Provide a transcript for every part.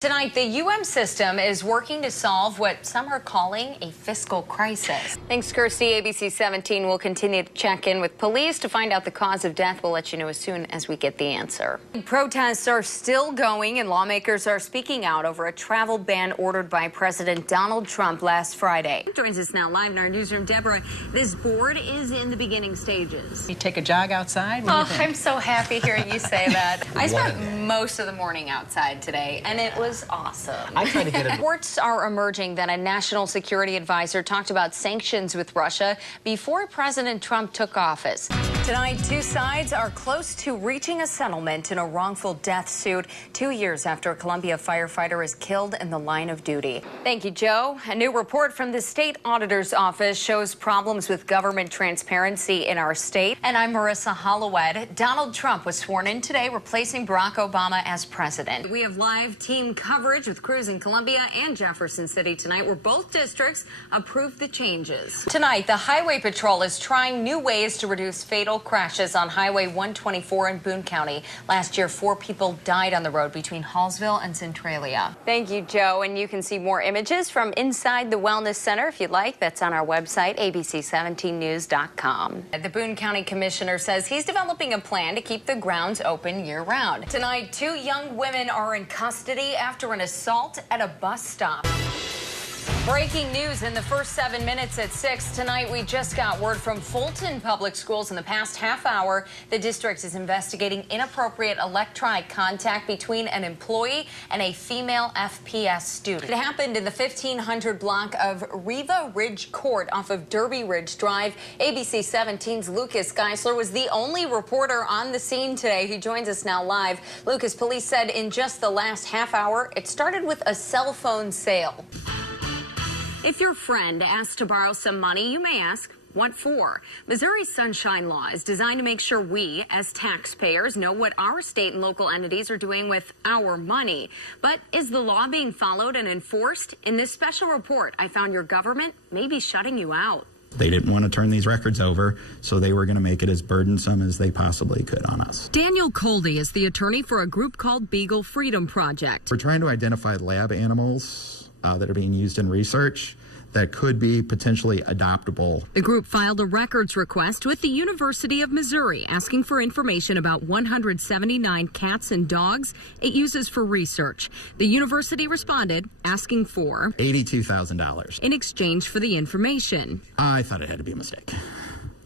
Tonight, the system is working to solve what some are calling a fiscal crisis. Thanks, Kirsty. ABC 17 will continue to check in with police to find out the cause of death. We'll let you know as soon as we get the answer. Protests are still going, and lawmakers are speaking out over a travel ban ordered by President Donald Trump last Friday. Joins us now live in our newsroom. Deborah, this board is in the beginning stages. You take a jog outside? I'm so happy hearing you say that. I spent most of the morning outside today, and it was awesome. I try to get it. Reports are emerging that a national security advisor talked about sanctions with Russia before President Trump took office. Tonight, two sides are close to reaching a settlement in a wrongful death suit 2 years after a Columbia firefighter is killed in the line of duty. Thank you, Joe. A new report from the state auditor's office shows problems with government transparency in our state. And I'm Marissa Hollowed. Donald Trump was sworn in today, replacing Barack Obama as president. We have live team coverage with crews in Columbia and Jefferson City tonight, where both districts approved the changes. Tonight, the Highway Patrol is trying new ways to reduce fatal crashes on Highway 124 in Boone County. Last year, 4 people died on the road between Hallsville and Centralia. Thank you, Joe. And you can see more images from inside the Wellness Center if you'd like. That's on our website, abc17news.com. The Boone County Commissioner says he's developing a plan to keep the grounds open year-round. Tonight, 2 young women are in custody after an assault at a bus stop. Breaking news in the first 7 minutes at 6 tonight. We just got word from Fulton Public Schools in the past half hour. The district is investigating inappropriate electronic contact between an employee and a female FPS student. It happened in the 1500 block of Riva Ridge Court off of Derby Ridge Drive. ABC 17's Lucas Geisler was the only reporter on the scene today. He joins us now live. Lucas, police said in just the last half hour, it started with a cell phone sale. If your friend asks to borrow some money, you may ask, what for? Missouri's Sunshine Law is designed to make sure we, as taxpayers, know what our state and local entities are doing with our money. But is the law being followed and enforced? In this special report, I found your government may be shutting you out. They didn't want to turn these records over, so they were going to make it as burdensome as they possibly could on us. Daniel Coldy is the attorney for a group called Beagle Freedom Project. We're trying to identify lab animals that are being used in research that could be potentially adoptable. The group filed a records request with the University of Missouri asking for information about 179 cats and dogs it uses for research. The university responded asking for $82,000 in exchange for the information. I thought it had to be a mistake.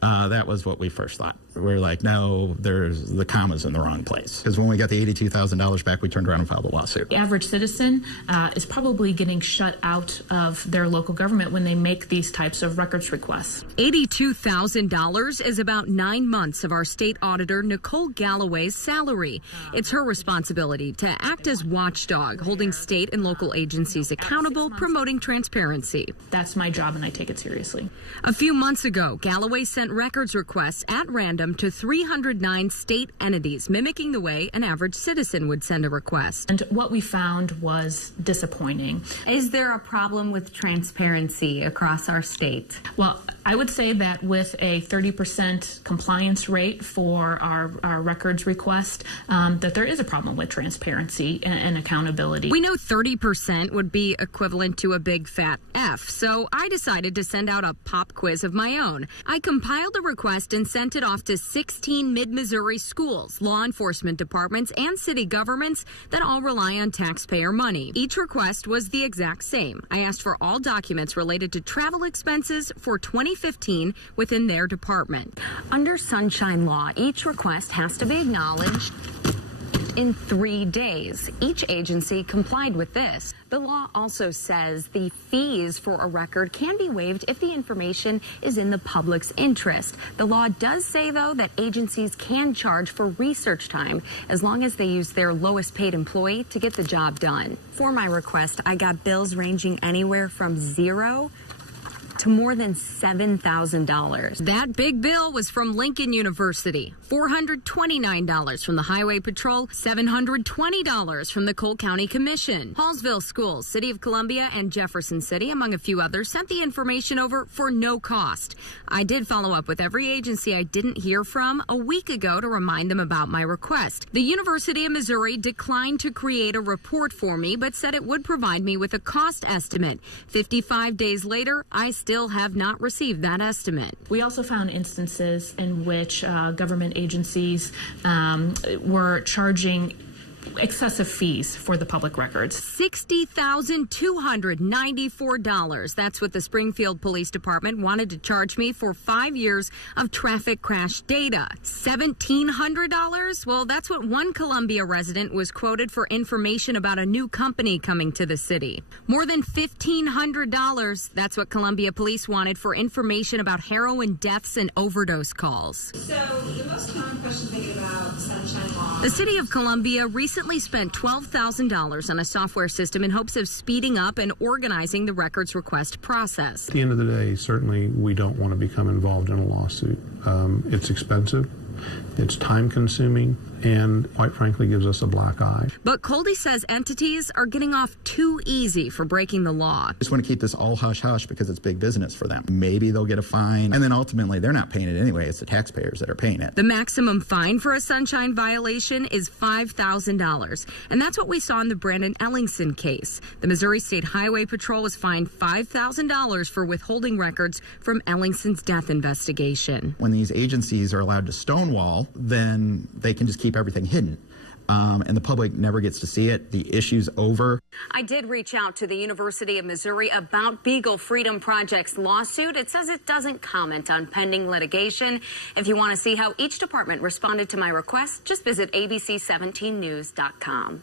That was what we first thought. We were like, no, there's the comma's in the wrong place. Because when we got the $82,000 back, we turned around and filed a lawsuit. The average citizen is probably getting shut out of their local government when they make these types of records requests. $82,000 is about 9 months of our state auditor Nicole Galloway's salary. It's her responsibility to act as watchdog, holding state and local agencies accountable, promoting transparency. That's my job, and I take it seriously. A few months ago, Galloway sent records requests at random to 309 state entities, mimicking the way an average citizen would send a request. And what we found was disappointing. Is there a problem with transparency across our state? Well, I would say that with a 30% compliance rate for our records request, that there is a problem with transparency and accountability. We know 30% would be equivalent to a big fat F, so I decided to send out a pop quiz of my own. I compiled a request and sent it off to 16 mid-Missouri schools, law enforcement departments, and city governments that all rely on taxpayer money. Each request was the exact same. I asked for all documents related to travel expenses for 2015 within their department. Under Sunshine Law, each request has to be acknowledged in 3 days. Each agency complied with this. The law also says the fees for a record can be waived if the information is in the public's interest. The law does say, though, that agencies can charge for research time as long as they use their lowest paid employee to get the job done. For my request, I got bills ranging anywhere from $0 to more than $7,000. That big bill was from Lincoln University. $429 from the Highway Patrol, $720 from the Cole County Commission. Hallsville Schools, City of Columbia, and Jefferson City, among a few others, sent the information over for no cost. I did follow up with every agency I didn't hear from a week ago to remind them about my request. The University of Missouri declined to create a report for me, but said it would provide me with a cost estimate. 55 days later, I still have not received that estimate. We also found instances in which government agencies were charging excessive fees for the public records. $60,294. That's what the Springfield Police Department wanted to charge me for 5 years of traffic crash data. $1,700? Well, that's what one Columbia resident was quoted for information about a new company coming to the city. More than $1,500. That's what Columbia Police wanted for information about heroin deaths and overdose calls. So the most common question thinking about Sunshine Law. The City of Columbia recently spent $12,000 on a software system in hopes of speeding up and organizing the records request process. At the end of the day, certainly we don't want to become involved in a lawsuit. It's expensive, it's time-consuming, and quite frankly gives us a black eye. But Coldy says entities are getting off too easy for breaking the law. Just want to keep this all hush-hush because it's big business for them. Maybe they'll get a fine, and then ultimately they're not paying it anyway. It's the taxpayers that are paying it. The maximum fine for a sunshine violation is $5,000, and that's what we saw in the Brandon Ellingson case. The Missouri State Highway Patrol was fined $5,000 for withholding records from Ellingson's death investigation. When these agencies are allowed to stonewall, then they can just keep everything hidden. And the public never gets to see it. The issue's over. I did reach out to the University of Missouri about Beagle Freedom Project's lawsuit. It says it doesn't comment on pending litigation. If you want to see how each department responded to my request, just visit abc17news.com.